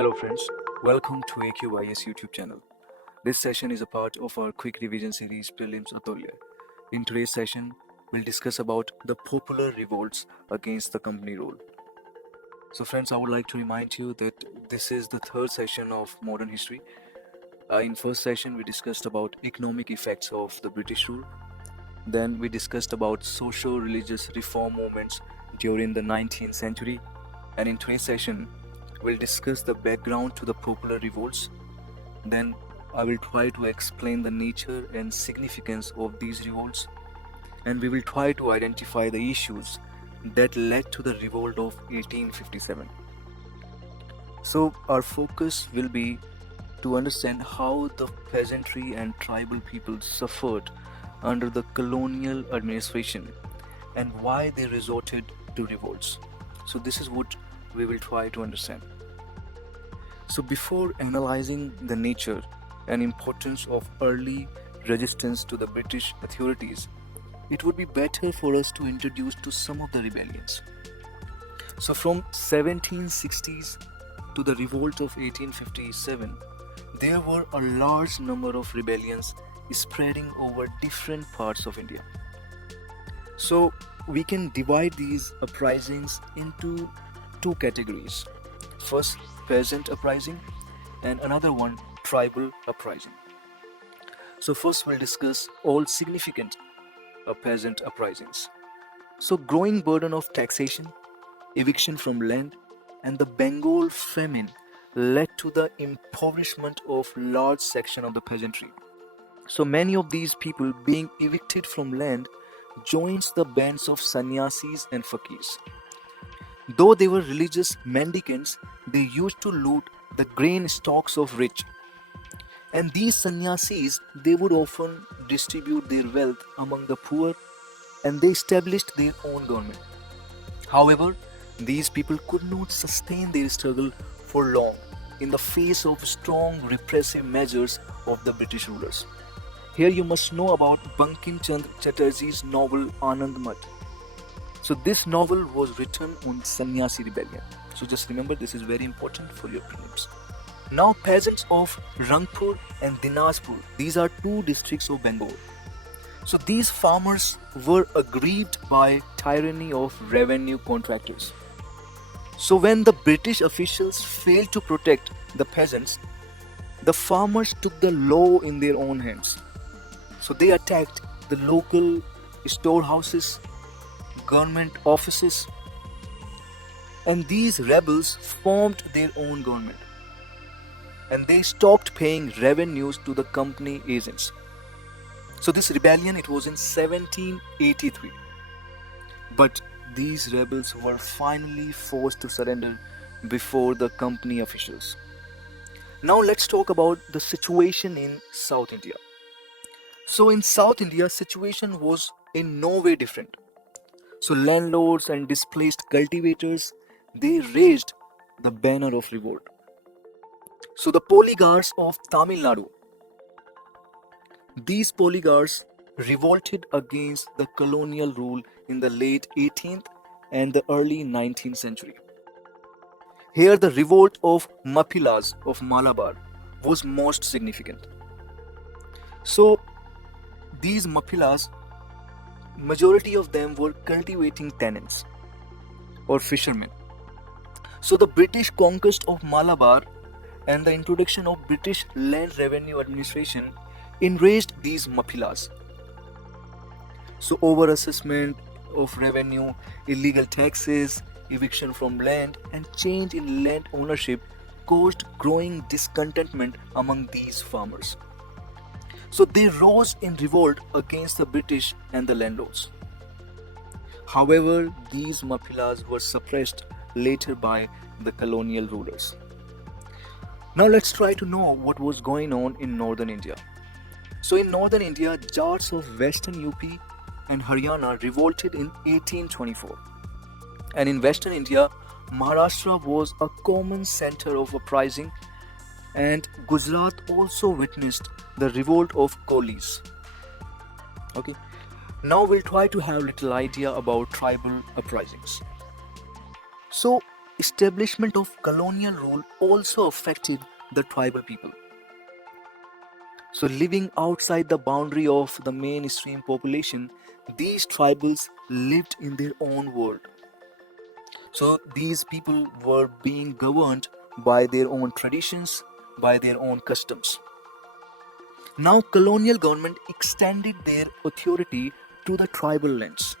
Hello friends, welcome to Upsc Ias YouTube channel. This session is a part of our quick revision series Prelims Atulya. In today's session, we'll discuss about the popular revolts against the company rule. So friends, I would like to remind you that this is the third session of modern history. In first session, we discussed about economic effects of the British rule. Then we discussed about social-religious reform movements during the 19th century. And in today's session, we'll discuss the background to the popular revolts. Then I will try to explain the nature and significance of these revolts, and we will try to identify the issues that led to the revolt of 1857. So our focus will be to understand how the peasantry and tribal people suffered under the colonial administration and why they resorted to revolts. So this is what we will try to understand. So before analyzing the nature and importance of early resistance to the British authorities, it would be better for us to introduce to some of the rebellions. So from 1760s to the revolt of 1857, there were a large number of rebellions spreading over different parts of India. So we can divide these uprisings into two categories. First, peasant uprising, and another one, tribal uprising. So first we'll discuss all significant peasant uprisings. So growing burden of taxation, eviction from land, and the Bengal famine led to the impoverishment of large section of the peasantry. So many of these people being evicted from land joins the bands of sannyasis and fakirs. Though they were religious mendicants, they used to loot the grain stocks of rich. And these sannyasis, they would often distribute their wealth among the poor, and they established their own government. However, these people could not sustain their struggle for long in the face of strong repressive measures of the British rulers. Here you must know about Bankim Chandra Chatterjee's novel Anand Mat. So this novel was written on Sannyasi rebellion. So just remember, this is very important for your prelims. Now peasants of Rangpur and Dinajpur, these are two districts of Bengal. So these farmers were aggrieved by tyranny of revenue contractors. So when the British officials failed to protect the peasants, the farmers took the law in their own hands. So they attacked the local storehouses, government offices, and these rebels formed their own government, and they stopped paying revenues to the company agents. So this rebellion, it was in 1783, but these rebels were finally forced to surrender before the company officials. Now let's talk about the situation in South India. So in South India, situation was in no way different. So landlords and displaced cultivators, they raised the banner of revolt. So the polygarchs of Tamil Nadu, these polygarchs revolted against the colonial rule in the late 18th and the early 19th century. Here the revolt of Mappilas of Malabar was most significant. So these Mappilas, majority of them were cultivating tenants or fishermen. So the British conquest of Malabar and the introduction of British Land Revenue Administration enraged these Mappilas. So over-assessment of revenue, illegal taxes, eviction from land, and change in land ownership caused growing discontentment among these farmers. So they rose in revolt against the British and the landlords. However, these Mappilas were suppressed later by the colonial rulers. Now let's try to know what was going on in northern India. So in northern India, Jats of western UP and Haryana revolted in 1824. And in western India, Maharashtra was a common center of uprising, and Gujarat also witnessed the revolt of Kolis. Okay. Now we'll try to have a little idea about tribal uprisings. So establishment of colonial rule also affected the tribal people. So, living outside the boundary of the mainstream population, these tribals lived in their own world. So, these people were being governed by their own traditions, by their own customs. Now, colonial government extended their authority to the tribal lands,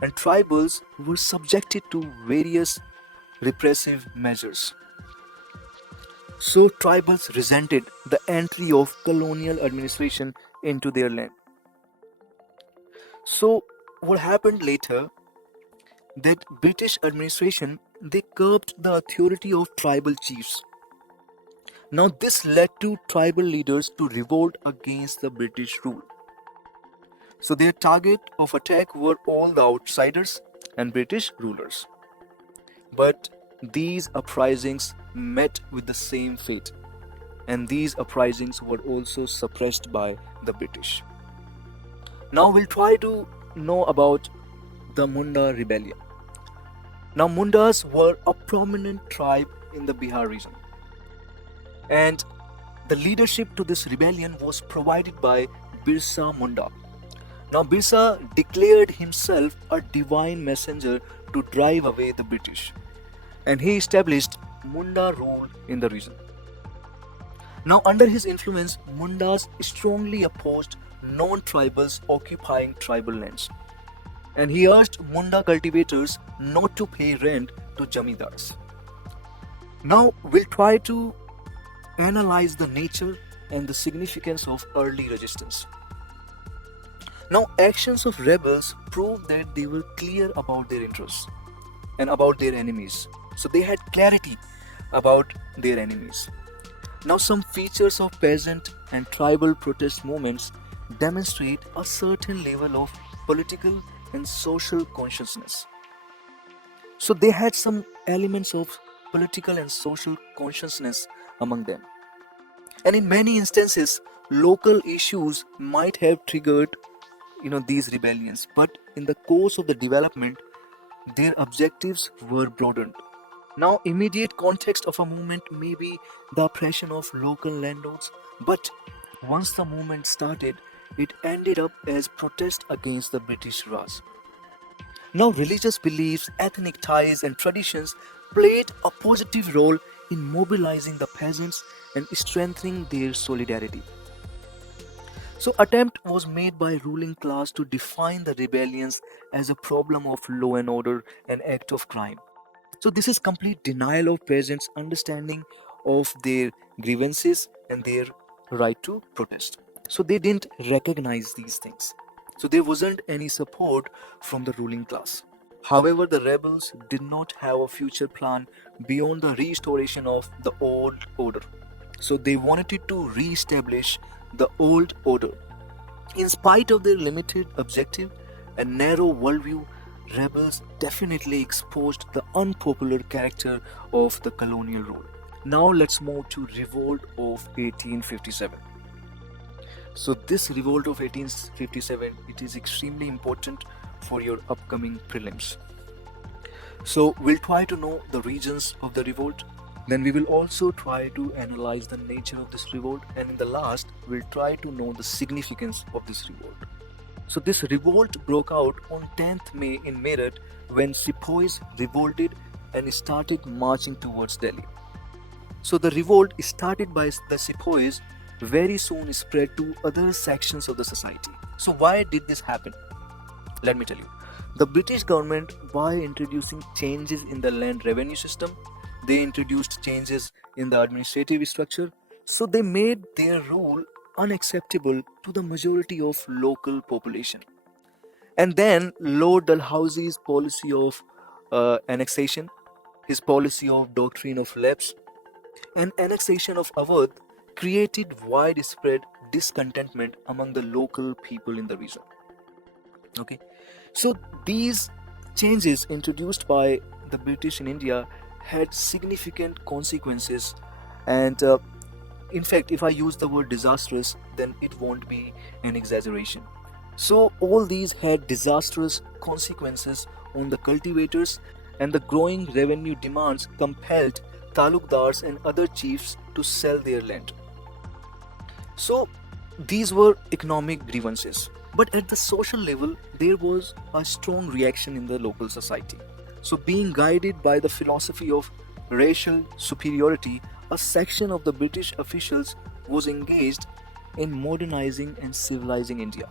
and tribals were subjected to various repressive measures. So, tribals resented the entry of colonial administration into their land. So, what happened later that British administration they curbed the authority of tribal chiefs. Now, this led to tribal leaders to revolt against the British rule. So, their target of attack were all the outsiders and British rulers. But these uprisings met with the same fate, and these uprisings were also suppressed by the British. Now, we'll try to know about the Munda rebellion. Now, Mundas were a prominent tribe in the Bihar region, and the leadership to this rebellion was provided by Birsa Munda. Now, Birsa declared himself a divine messenger to drive away the British, and he established Munda rule in the region. Now, under his influence, Mundas strongly opposed non-tribals occupying tribal lands, and he urged Munda cultivators not to pay rent to jamidars. Now, we'll try to analyze the nature and the significance of early resistance. Now, actions of rebels proved that they were clear about their interests and about their enemies. So, they had clarity about their enemies. Now, some features of peasant and tribal protest movements demonstrate a certain level of political and social consciousness. So, they had some elements of political and social consciousness among them. And in many instances, local issues might have triggered these rebellions, but in the course of the development, their objectives were broadened. Now, immediate context of a movement may be the oppression of local landlords, but once the movement started, it ended up as protest against the British Raj. Now, religious beliefs, ethnic ties, and traditions played a positive role in mobilizing the peasants and strengthening their solidarity. So, attempt was made by ruling class to define the rebellions as a problem of law and order, an act of crime. So, this is complete denial of peasants' understanding of their grievances and their right to protest. So, they didn't recognize these things. So, there wasn't any support from the ruling class. However, the rebels did not have a future plan beyond the restoration of the old order. So, they wanted to re-establish the old order. In spite of their limited objective and narrow worldview, rebels definitely exposed the unpopular character of the colonial rule. Now let's move to Revolt of 1857. So this Revolt of 1857, it is extremely important for your upcoming prelims. So we'll try to know the reasons of the revolt. Then we will also try to analyze the nature of this revolt, and in the last, we'll try to know the significance of this revolt. So this revolt broke out on 10th May in Meerut when sepoys revolted and started marching towards Delhi. So the revolt started by the sepoys very soon spread to other sections of the society. So why did this happen? Let me tell you. The British government, by introducing changes in the land revenue system, they introduced changes in the administrative structure, so they made their rule unacceptable to the majority of local population. And then Lord Dalhousie's policy of annexation, his policy of doctrine of lapse, and annexation of Awadh created widespread discontentment among the local people in the region. Okay, so these changes introduced by the British in India had significant consequences, and in fact, if I use the word disastrous, then it won't be an exaggeration. So all these had disastrous consequences on the cultivators and the growing revenue demands compelled talukdars and other chiefs to sell their land. So these were economic grievances. But at the social level, there was a strong reaction in the local society. So, being guided by the philosophy of racial superiority, a section of the British officials was engaged in modernizing and civilizing India.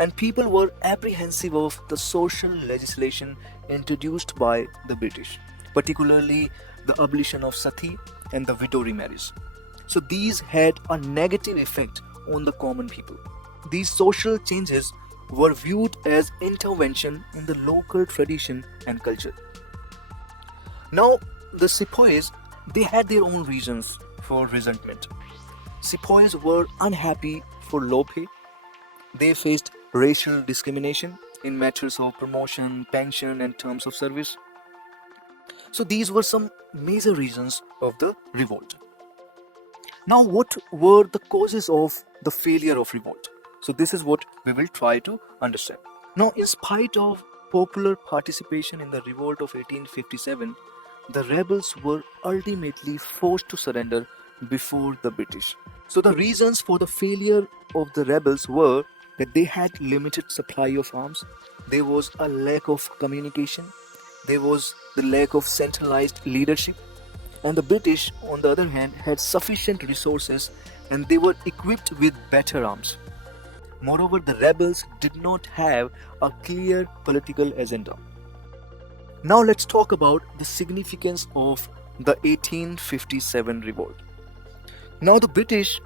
And people were apprehensive of the social legislation introduced by the British, particularly the abolition of sati and the widow remarriage. So these had a negative effect on the common people. These social changes were viewed as intervention in the local tradition and culture. Now, the sepoys, they had their own reasons for resentment. Sepoys were unhappy for low pay. They faced racial discrimination in matters of promotion, pension, and terms of service. So these were some major reasons of the revolt. Now, what were the causes of the failure of revolt? So this is what we will try to understand. Now, in spite of popular participation in the revolt of 1857, the rebels were ultimately forced to surrender before the British. So the reasons for the failure of the rebels were that they had limited supply of arms, there was a lack of communication, there was the lack of centralized leadership, and the British, on the other hand, had sufficient resources and they were equipped with better arms. Moreover, the rebels did not have a clear political agenda. Now let's talk about the significance of the 1857 revolt. Now the British,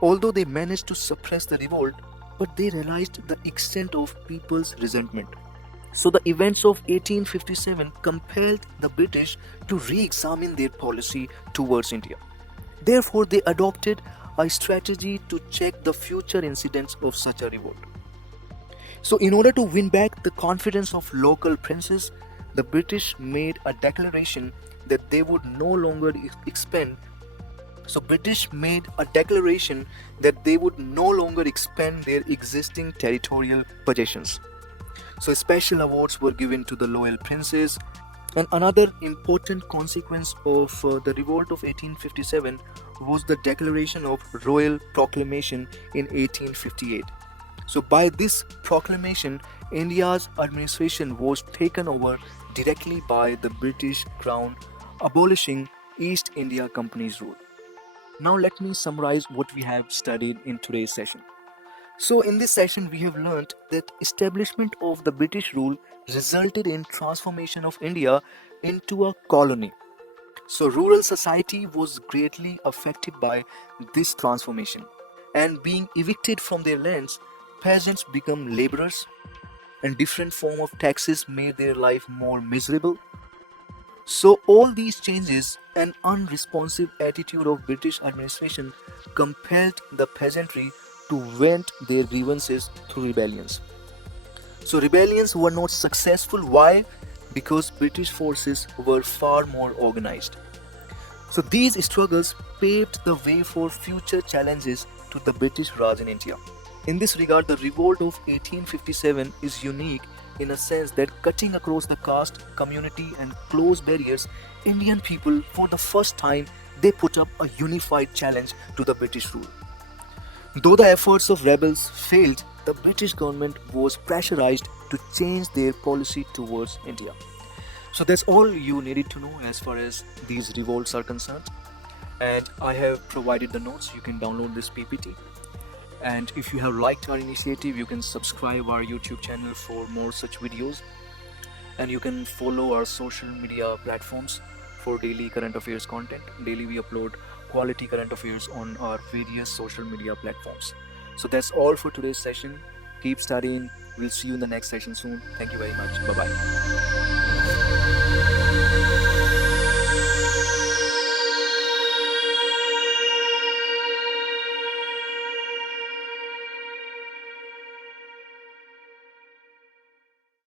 although they managed to suppress the revolt, but they realized the extent of people's resentment. So the events of 1857 compelled the British to re-examine their policy towards India. Therefore, they adopted a strategy to check the future incidents of such a revolt. So in order to win back the confidence of local princes, the British made a declaration that they would no longer expend their existing territorial possessions. So special awards were given to the loyal princes. And another important consequence of the revolt of 1857 was the declaration of royal proclamation in 1858. So by this proclamation, India's administration was taken over directly by the British Crown, abolishing East India Company's rule. Now let me summarize what we have studied in today's session. So in this session we have learnt that establishment of the British rule resulted in transformation of India into a colony. So rural society was greatly affected by this transformation, and being evicted from their lands, peasants become laborers, and different form of taxes made their life more miserable. So all these changes and unresponsive attitude of British administration compelled the peasantry to vent their grievances through rebellions. So rebellions were not successful. Why? Because British forces were far more organized. So these struggles paved the way for future challenges to the British Raj in India. In this regard, the revolt of 1857 is unique in a sense that cutting across the caste, community and close barriers, Indian people for the first time they put up a unified challenge to the British rule. Though the efforts of rebels failed, the British government was pressurized to change their policy towards India. So that's all you needed to know as far as these revolts are concerned. And I have provided the notes. You can download this PPT. And if you have liked our initiative, you can subscribe our YouTube channel for more such videos. And you can follow our social media platforms for daily current affairs content. Daily we upload quality current affairs on our various social media platforms. So that's all for today's session. Keep studying. We'll see you in the next session soon. Thank you very much. Bye-bye.